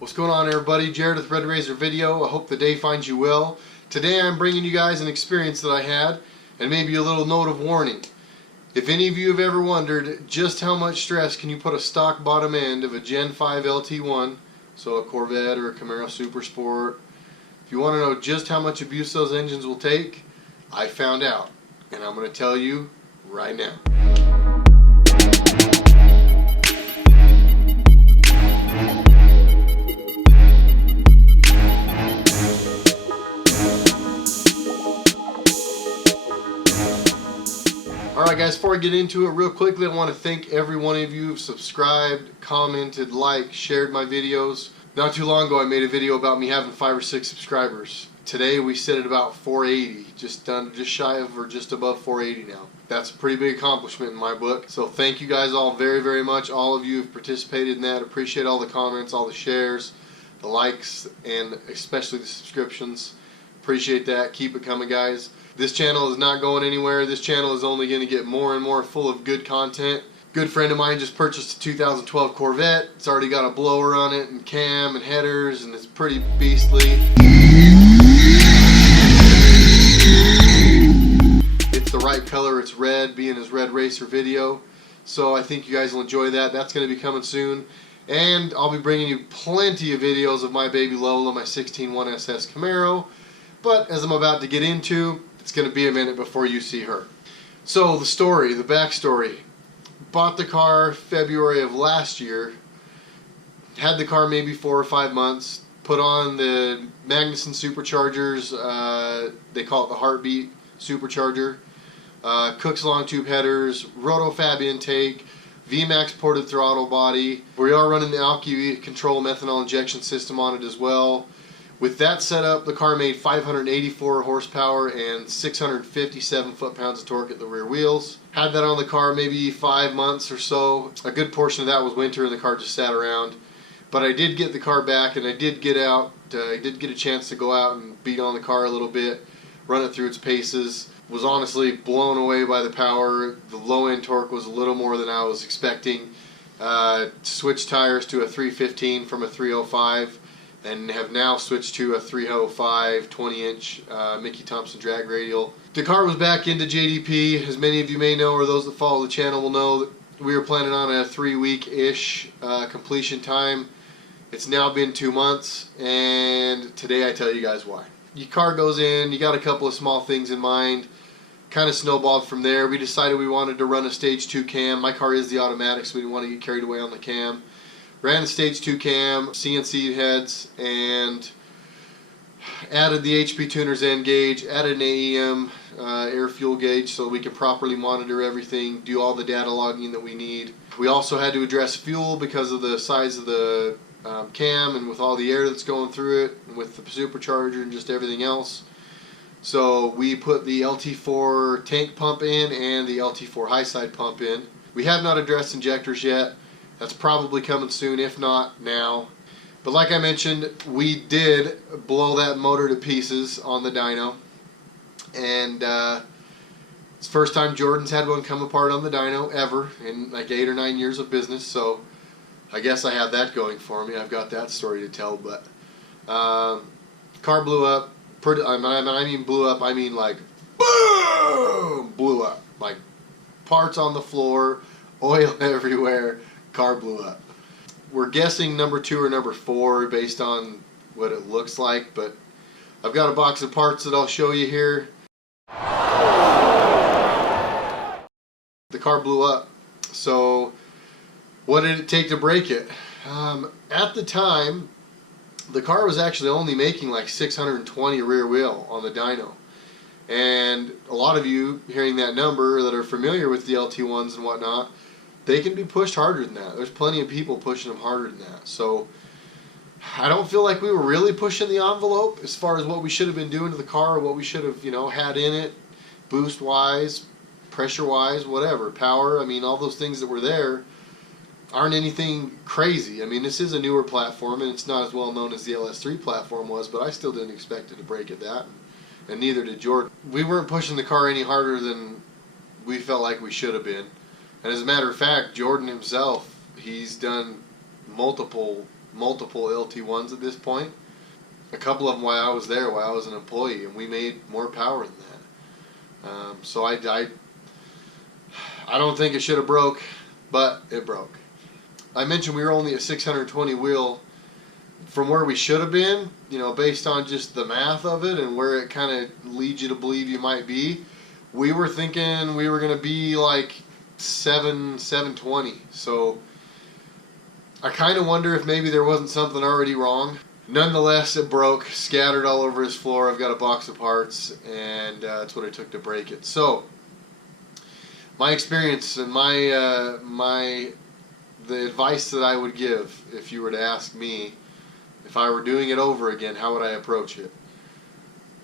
What's going on, everybody? Jared with RedRacer Video. I hope the day finds you well. Today I'm bringing you guys an experience that I had and maybe a little note of warning. If any of you have ever wondered just how much stress can you put a stock bottom end of a Gen V LT1, so a Corvette or a Camaro Super Sport, if you want to know just how much abuse those engines will take, I found out, and I'm going to tell you right now. Alright guys, before I get into it, real quickly I want to thank every one of you who've subscribed, commented, liked, shared my videos. Not too long ago I made a video about me having 5 or 6 subscribers. Today we sit at about 480, just shy of or just above 480 now. That's a pretty big accomplishment in my book. So thank you guys all very, very much. All of you have participated in that. Appreciate all the comments, all the shares, the likes, and especially the subscriptions. Appreciate that. Keep it coming, guys. This channel is not going anywhere. This channel is only going to get more and more full of good content. Good friend of mine just purchased a 2012 Corvette. It's already got a blower on it and cam and headers, and it's pretty beastly. It's the right color. It's red, being his RedRacer video. So I think you guys will enjoy that. That's going to be coming soon. And I'll be bringing you plenty of videos of my baby Lola, my 16.1 SS Camaro. But as I'm about to get into, it's going to be a minute before you see her. So the story, the backstory. Bought the car February of last year. Had the car maybe 4 or 5 months. Put on the Magnuson superchargers. They call it the Heartbeat supercharger. Cook's long tube headers. Rotofab intake. VMAX ported throttle body. We are running the Alky control methanol injection system on it as well. With that setup, the car made 584 horsepower and 657 foot-pounds of torque at the rear wheels. Had that on the car maybe 5 months or so. A good portion of that was winter and the car just sat around. But I did get the car back and I did get out. I did get a chance to go out and beat on the car a little bit, run it through its paces. Was honestly blown away by the power. The low-end torque was a little more than I was expecting. Switched tires to a 315 from a 305. And have now switched to a 305 20-inch Mickey Thompson drag radial. The car was back into JDP. As many of you may know, or those that follow the channel will know, that we were planning on a 3-week-ish completion time. It's now been 2 months, and today I tell you guys why. Your car goes in, you got a couple of small things in mind, kind of snowballed from there. We decided we wanted to run a stage 2 cam. My car is the automatic, so we didn't want to get carried away on the cam. Ran the stage 2 cam, CNC heads, and added the HP tuner's end gauge, added an AEM air fuel gauge so we can properly monitor everything, do all the data logging that we need. We also had to address fuel because of the size of the cam and with all the air that's going through it, and with the supercharger and just everything else. So we put the LT4 tank pump in and the LT4 high side pump in. We have not addressed injectors yet. That's probably coming soon, if not now. But like I mentioned, we did blow that motor to pieces on the dyno. And it's the first time Jordan's had one come apart on the dyno ever in like 8 or 9 years of business. So I guess I have that going for me. I've got that story to tell. But car blew up. I mean blew up, I mean like boom! Blew up. Like parts on the floor, oil everywhere. Car blew up. We're guessing number 2 or number 4 based on what it looks like, but I've got a box of parts that I'll show you here. The car blew up. So what did it take to break it? At the time, the car was actually only making like 620 rear wheel on the dyno. And a lot of you hearing that number that are familiar with the LT1s and whatnot, they can be pushed harder than that. There's plenty of people pushing them harder than that. So I don't feel like we were really pushing the envelope as far as what we should have been doing to the car, or what we should have, had in it, boost wise, pressure wise, whatever, power. I mean, all those things that were there aren't anything crazy. I mean, this is a newer platform and it's not as well known as the LS3 platform was, but I still didn't expect it to break at that, and neither did Jordan. We weren't pushing the car any harder than we felt like we should have been. And as a matter of fact, Jordan himself, he's done multiple multiple LT1s at this point. A couple of them while I was there, while I was an employee, and we made more power than that. So I don't think it should have broke, but it broke. I mentioned we were only at 620 wheel from where we should have been, you know, based on just the math of it and where it kind of leads you to believe you might be. We were thinking we were going to be like 720. So I kind of wonder if maybe there wasn't something already wrong. Nonetheless, it broke, scattered all over his floor. I've got a box of parts, and that's what it took to break it. So my experience and the advice that I would give if you were to ask me if I were doing it over again, how would I approach it?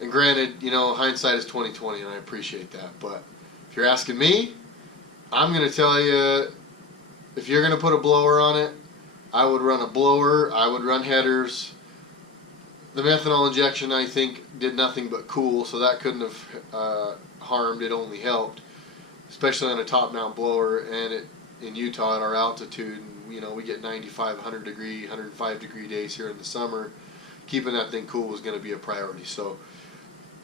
And granted, you know, hindsight is 20/20, and I appreciate that. But if you're asking me, I'm going to tell you, if you're going to put a blower on it, I would run a blower. I would run headers. The methanol injection, I think, did nothing but cool, so that couldn't have harmed. It only helped, especially on a top mount blower. And in Utah at our altitude, you know, we get 95, 100 degree, 105 degree days here in the summer. Keeping that thing cool was going to be a priority. So,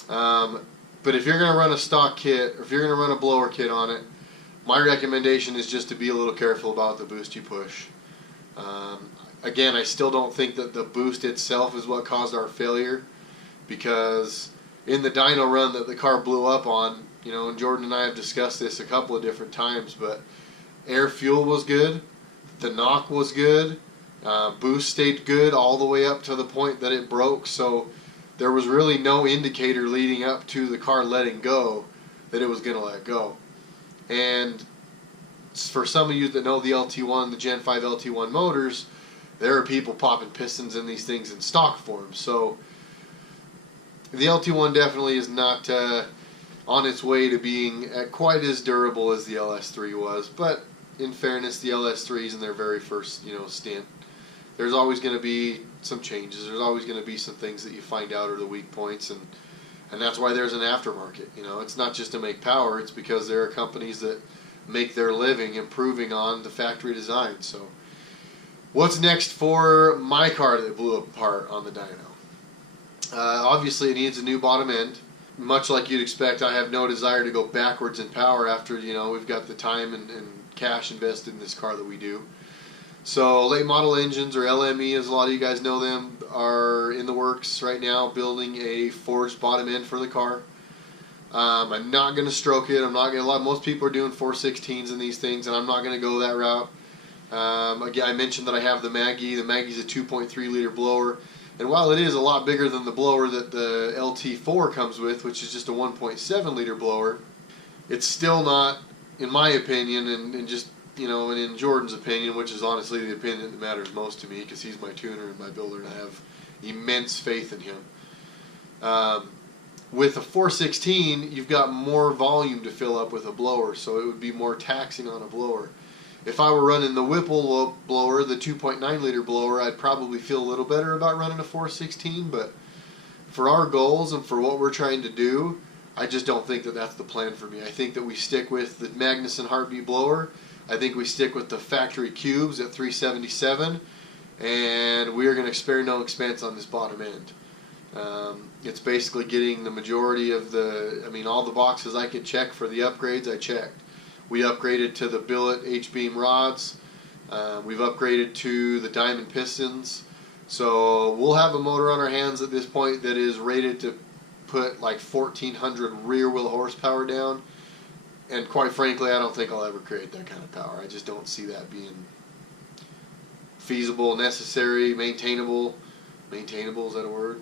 but if you're going to run a stock kit, or if you're going to run a blower kit on it, my recommendation is just to be a little careful about the boost you push. Again, I still don't think that the boost itself is what caused our failure, because in the dyno run that the car blew up on, you know, and Jordan and I have discussed this a couple of different times, but air fuel was good, the knock was good, boost stayed good all the way up to the point that it broke, so there was really no indicator leading up to the car letting go that it was going to let go. And for some of you that know the LT1, the Gen V LT1 motors, there are people popping pistons in these things in stock form. So the LT1 definitely is not on its way to being quite as durable as the LS3 was. But in fairness, the LS3 is in their very first, you know, stint. There's always going to be some changes. There's always going to be some things that you find out are the weak points, and that's why there's an aftermarket. You know, it's not just to make power. It's because there are companies that make their living improving on the factory design. So what's next for my car that blew apart on the dyno? Obviously, it needs a new bottom end. Much like you'd expect, I have no desire to go backwards in power after, you know, we've got the time and cash invested in this car that we do. So late model engines, or LME as a lot of you guys know them, are in the works right now, building a forged bottom end for the car. I'm not going to stroke it. I'm not going to. Most people are doing 416s in these things, and I'm not going to go that route. Again, I mentioned that I have the Maggie. The Maggie's a 2.3 liter blower, and while it is a lot bigger than the blower that the LT4 comes with, which is just a 1.7 liter blower, it's still not, in my opinion, and just, you know, and in Jordan's opinion, which is honestly the opinion that matters most to me, because he's my tuner and my builder, and I have immense faith in him. With a 416, you've got more volume to fill up with a blower, so it would be more taxing on a blower. If I were running the Whipple blower, the 2.9 liter blower, I'd probably feel a little better about running a 416, but for our goals and for what we're trying to do, I just don't think that that's the plan for me. I think that we stick with the Magnuson Heartbeat blower. I think we stick with the factory cubes at 377, and we are going to spare no expense on this bottom end. It's basically getting the majority of all the boxes I could check for the upgrades, I checked. We upgraded to the billet H-beam rods. We've upgraded to the diamond pistons. So we'll have a motor on our hands at this point that is rated to put like 1,400 rear wheel horsepower down. And quite frankly, I don't think I'll ever create that kind of power. I just don't see that being feasible, necessary, maintainable. Maintainable, is that a word?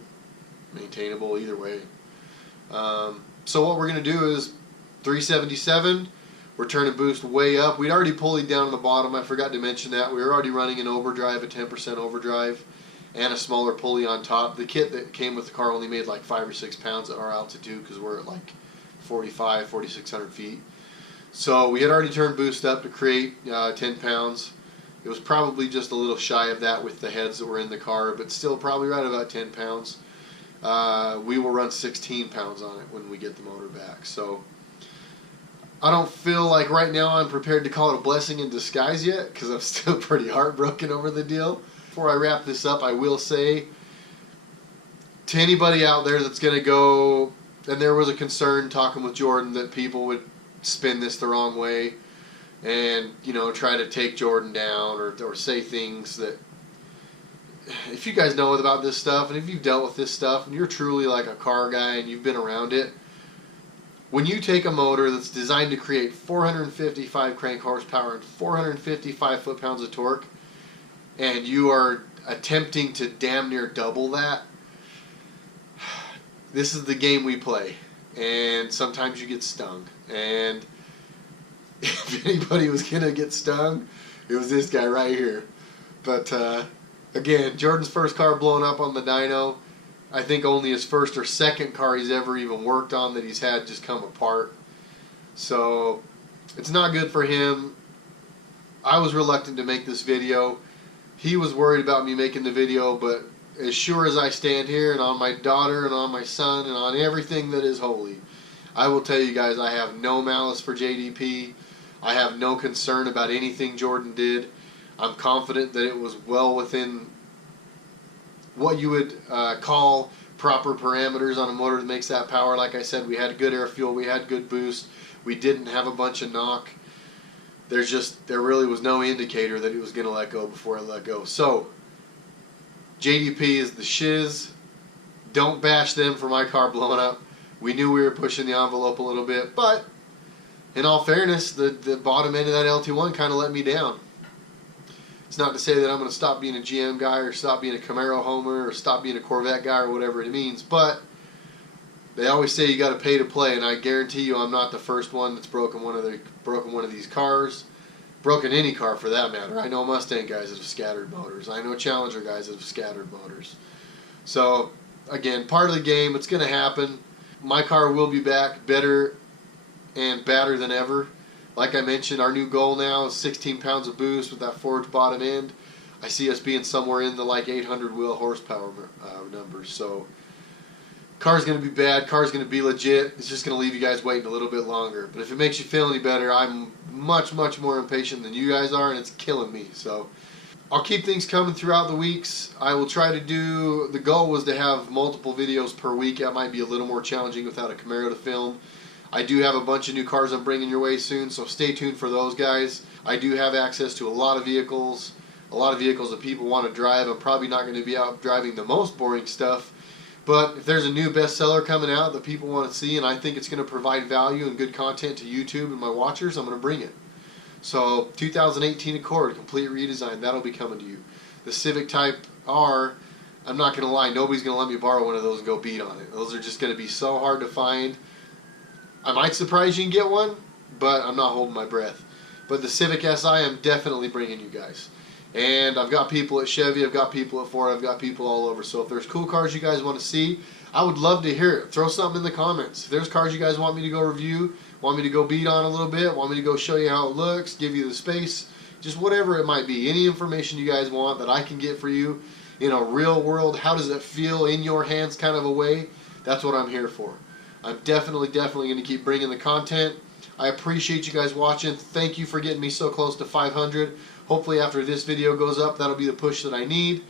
Maintainable, either way. So what we're going to do is 377, we're turning boost way up. We'd already pulleyed down on the bottom. I forgot to mention that. We were already running an overdrive, a 10% overdrive, and a smaller pulley on top. The kit that came with the car only made like 5 or 6 pounds at our altitude because we're at like 4,600 feet. So we had already turned boost up to create 10 pounds. It was probably just a little shy of that with the heads that were in the car, but still probably right about 10 pounds. We will run 16 pounds on it when we get the motor back. So I don't feel like right now I'm prepared to call it a blessing in disguise yet, because I'm still pretty heartbroken over the deal. before I wrap this up, I will say to anybody out there that's going to go, and there was a concern talking with Jordan that people would spin this the wrong way and, you know, try to take Jordan down or say things that, if you guys know about this stuff and if you've dealt with this stuff and you're truly like a car guy and you've been around it, when you take a motor that's designed to create 455 crank horsepower and 455 foot-pounds of torque, and you are attempting to damn near double that, this is the game we play. And sometimes you get stung. And if anybody was going to get stung, it was this guy right here. But, again, Jordan's first car blowing up on the dyno. I think only his first or second car he's ever even worked on that he's had just come apart. So it's not good for him. I was reluctant to make this video. He was worried about me making the video, but as sure as I stand here and on my daughter and on my son and on everything that is holy, I will tell you guys I have no malice for JDP. I have no concern about anything Jordan did. I'm confident that it was well within what you would call proper parameters on a motor that makes that power. Like I said, we had good air fuel, we had good boost, we didn't have a bunch of knock. There really was no indicator that it was going to let go before it let go. So JDP is the shiz. Don't bash them for my car blowing up. We knew we were pushing the envelope a little bit, but in all fairness, the bottom end of that LT1 kind of let me down. It's not to say that I'm going to stop being a GM guy or stop being a Camaro homer or stop being a Corvette guy or whatever it means, but they always say you got to pay to play, and I guarantee you I'm not the first one that's broken one of these cars, broken any car for that matter. I know Mustang guys that have scattered motors. I know Challenger guys that have scattered motors. So again, part of the game. It's going to happen. My car will be back better and badder than ever. Like I mentioned, our new goal now is 16 pounds of boost with that forged bottom end. I see us being somewhere in the like 800 wheel horsepower numbers. So car's going to be bad. Car's going to be legit. It's just going to leave you guys waiting a little bit longer. But if it makes you feel any better, I'm much, much more impatient than you guys are, and it's killing me. So I'll keep things coming throughout the weeks. I will try to do, the goal was to have multiple videos per week. That might be a little more challenging without a Camaro to film. I do have a bunch of new cars I'm bringing your way soon, so stay tuned for those guys. I do have access to a lot of vehicles that people want to drive. I'm probably not going to be out driving the most boring stuff, but if there's a new bestseller coming out that people want to see and I think it's going to provide value and good content to YouTube and my watchers, I'm going to bring it. So 2018 Accord, complete redesign, that'll be coming to you. The Civic Type R, I'm not going to lie, nobody's going to let me borrow one of those and go beat on it. Those are just going to be so hard to find. I might surprise you and get one, but I'm not holding my breath. But the Civic Si, I'm definitely bringing you guys. And I've got people at Chevy, I've got people at Ford, I've got people all over. So if there's cool cars you guys want to see, I would love to hear it. Throw something in the comments. If there's cars you guys want me to go review, want me to go beat on a little bit, want me to go show you how it looks, give you the space, just whatever it might be. Any information you guys want that I can get for you in a real world, how does it feel in your hands kind of a way, that's what I'm here for. I'm definitely going to keep bringing the content. I appreciate you guys watching. Thank you for getting me so close to 500. Hopefully after this video goes up, that'll be the push that I need.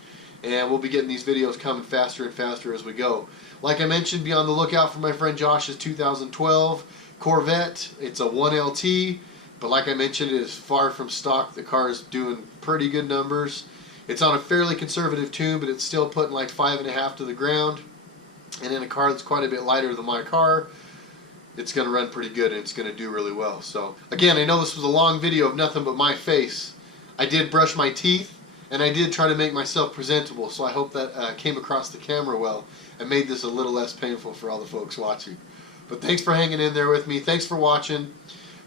And we'll be getting these videos coming faster and faster as we go. Like I mentioned, be on the lookout for my friend Josh's 2012 Corvette. It's a 1LT, but like I mentioned, it is far from stock. The car is doing pretty good numbers. It's on a fairly conservative tune, but it's still putting like 5.5 to the ground. And in a car that's quite a bit lighter than my car, it's going to run pretty good and it's going to do really well. So again, I know this was a long video of nothing but my face. I did brush my teeth and I did try to make myself presentable, so I hope that came across the camera well and made this a little less painful for all the folks watching. But thanks for hanging in there with me. Thanks for watching.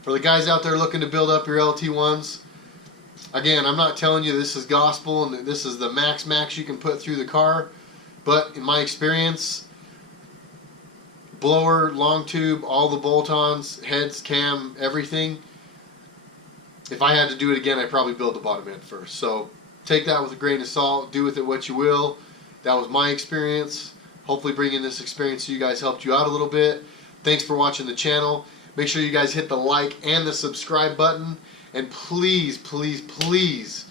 For the guys out there looking to build up your LT1s, again, I'm not telling you this is gospel and this is the max you can put through the car, but in my experience, blower, long tube, all the bolt-ons, heads, cam, everything, if I had to do it again, I'd probably build the bottom end first. So take that with a grain of salt, do with it what you will. That was my experience. Hopefully bringing this experience to you guys helped you out a little bit. Thanks for watching the channel. Make sure you guys hit the like and the subscribe button, and please, please, please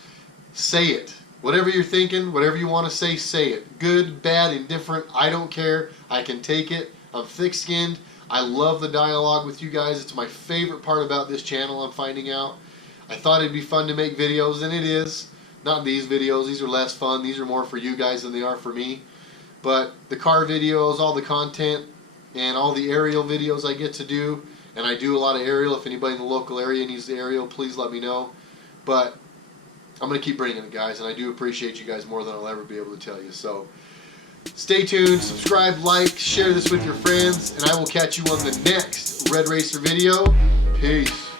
say it. Whatever you're thinking, whatever you want to say it. Good, bad, indifferent, I don't care. I can take it. I'm thick-skinned. I love the dialogue with you guys. It's my favorite part about this channel, I'm finding out. I thought it'd be fun to make videos, and it is. Not these videos. These are less fun. These are more for you guys than they are for me. But the car videos, all the content, and all the aerial videos I get to do, and I do a lot of aerial. If anybody in the local area needs the aerial, please let me know. But I'm going to keep bringing it, guys, and I do appreciate you guys more than I'll ever be able to tell you. So stay tuned, subscribe, like, share this with your friends, and I will catch you on the next RedRacer video. Peace.